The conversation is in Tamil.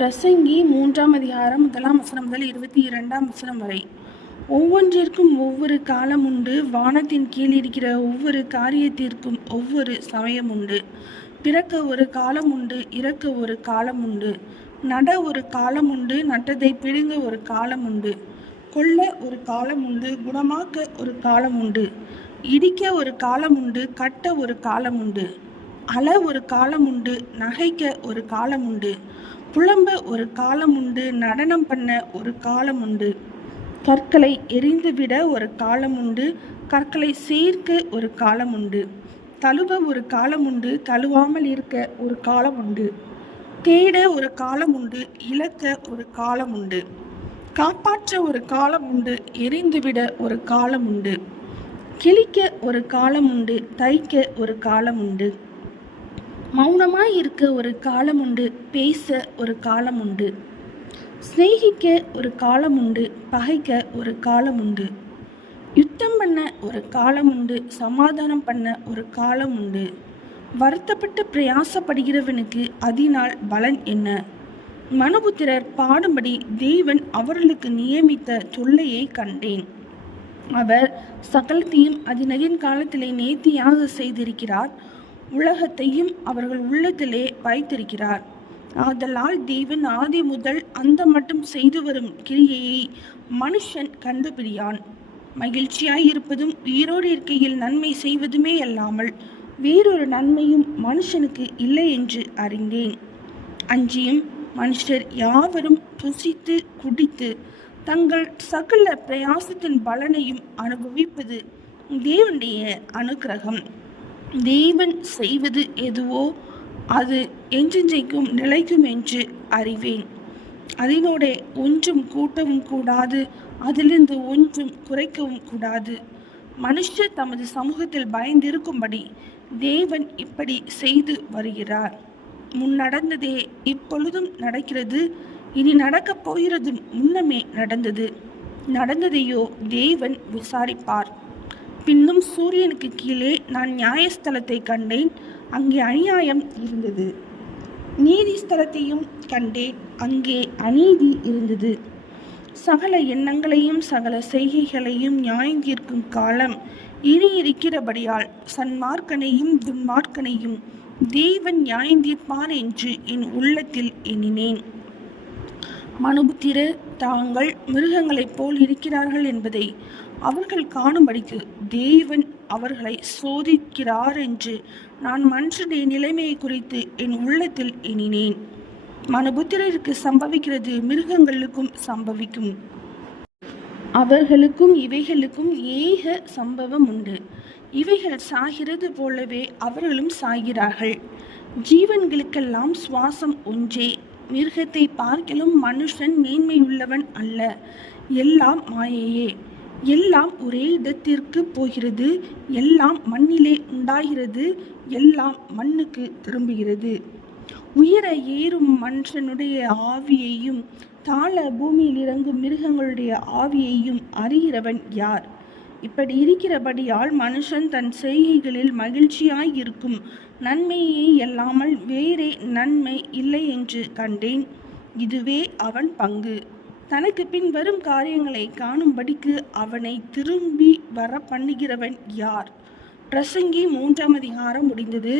பிரசங்கி 3ஆம் அதிகாரம் 1ஆம் வசனம் முதல் 22ஆம் வசனம் வரை. ஒவ்வொன்றிற்கும் ஒவ்வொரு காலம் உண்டு, வானத்தின் கீழ் இருக்கிற ஒவ்வொரு காரியத்திற்கும் ஒவ்வொரு சமயம் உண்டு. பிறக்க ஒரு காலம் உண்டு, இறக்க ஒரு காலம் உண்டு. நட ஒரு காலம் உண்டு, நட்டதை பிடுங்க ஒரு காலம் உண்டு. கொல்ல ஒரு காலம் உண்டு, குணமாக்க ஒரு காலம் உண்டு. இடிக்க ஒரு காலம் உண்டு, கட்ட ஒரு காலம் உண்டு. அழ ஒரு காலம் உண்டு, நகைக்க ஒரு காலம் உண்டு. புலம்ப ஒரு காலம் உண்டு, நடனம் பண்ண ஒரு காலம் உண்டு. கற்களை எரிந்துவிட ஒரு காலம் உண்டு, கற்களை சேர்க்க ஒரு காலம் உண்டு. தழுவ ஒரு காலம் உண்டு, தழுவாமல் இருக்க ஒரு காலம் உண்டு. தேட ஒரு காலம் உண்டு, இழக்க ஒரு காலம் உண்டு. காப்பாற்ற ஒரு காலம் உண்டு, எரிந்துவிட ஒரு காலம் உண்டு. கிழிக்க ஒரு காலம் உண்டு, தைக்க ஒரு காலம் உண்டு. மௌனமாய் இருக்க ஒரு காலம் உண்டு, பேச ஒரு காலம் உண்டு. சிநேகிக்க ஒரு காலம் உண்டு, பகைக்க ஒரு காலம் உண்டு. யுத்தம் பண்ண ஒரு காலம் உண்டு, சமாதானம் பண்ண ஒரு காலம் உண்டு. வருத்தப்பட்டு பிரயாசப்படுகிறவனுக்கு அதனால் பலன் என்ன? மனுபுத்திரர் பாடும்படி தேவன் அவர்களுக்கு நியமித்த தொல்லையை கண்டேன். அவர் சகலத்தையும் அதின் காலத்திலே நேர்த்தியாக செய்திருக்கிறார். உலகத்தையும் அவர்கள் உள்ளத்திலே வைத்திருக்கிறார். ஆதலால் தேவன் ஆதி முதல் அந்த மட்டும் செய்து வரும் கிரியையை மனுஷன் கண்டுபிடியான். மகிழ்ச்சியாயிருப்பதும் உயிரோடு இருக்கையில் நன்மை செய்வதுமே அல்லாமல் வேறொரு நன்மையும் மனுஷனுக்கு இல்லை என்று அறிந்தேன். அஞ்சியும் மனுஷர் யாவரும் புசித்து குடித்து தங்கள் சகல பிரயாசத்தின் பலனையும் அனுபவிப்பது தேவனுடைய அனுக்கிரகம். தேவன் செய்வது எதுவோ அது என்றென்றைக்கும் நிலைக்கும் என்று அறிவேன். அதனோட ஒன்றும் கூட்டவும் கூடாது, அதிலிருந்து ஒன்றும் குறைக்கவும் கூடாது. மனுஷர் தமது சமூகத்தில் பயந்திருக்கும்படி தேவன் இப்படி செய்து வருகிறார். முன் நடந்ததே இப்பொழுதும் நடக்கிறது, இனி நடக்கப் போகிறதும் முன்னமே நடந்தது. நடந்ததையோ தேவன் விசாரிப்பார். பின்னும் சூரியனுக்கு கீழே நான் நியாயஸ்தலத்தை கண்டேன், அங்கே அநியாயம் இருந்தது. நீதி ஸ்தலத்தையும் கண்டேன், அங்கே அநீதி இருந்தது. சகல எண்ணங்களையும் சகல செய்கைகளையும் நியாயந்தீர்க்கும் காலம் இனி இருக்கிறபடியால் சன்மார்க்கனையும் துன்மார்க்கனையும் தேவன் நியாயந்தீர்ப்பார் என்று என் உள்ளத்தில் எண்ணினேன். மனுபுத்திரர் தாங்கள் மிருகங்களைப் போல் இருக்கிறார்கள் என்பதை அவர்கள் காணும்படிக்கு தேவன் அவர்களை சோதிக்கிறார் என்று நான் மனுஷனுடைய நிலைமையை குறித்து என் உள்ளத்தில் எண்ணினேன். மனுபுத்திரருக்கு சம்பவிக்கிறது மிருகங்களுக்கும் சம்பவிக்கும். அவர்களுக்கும் இவைகளுக்கும் ஏக சம்பவம் உண்டு. இவைகள் சாகிறது போலவே அவர்களும் சாகிறார்கள். ஜீவன்களுக்கெல்லாம் சுவாசம் ஒன்றே. மிருகத்தை பார்க்கிலும் மனுஷன் மேன்மையுள்ளவன் அல்ல. எல்லாம் மாயையே. எல்லாம் ஒரே இடத்திற்கு போகிறது. எல்லாம் மண்ணிலே உண்டாகிறது. எல்லாம் மண்ணுக்கு திரும்புகிறது. உயர ஏறும் மனுஷனுடைய ஆவியையும் தாழ பூமியில் இறங்கும் மிருகங்களுடைய ஆவியையும் அறிகிறவன் யார்? இப்படி இருக்கிறபடியால் மனுஷன் தன் செய்கைகளில் மகிழ்ச்சியாய் இருக்கும். நன்மையே அல்லாமல் வேறே நன்மை இல்லை என்று கண்டேன். இதுவே அவன் பங்கு. தனக்கு பின் வரும் காரியங்களை காணும்படிக்கு அவனை திரும்பி வர பண்ணுகிறவன் யார்? பிரசங்கி 3ஆம் அதிகாரம் முடிந்தது.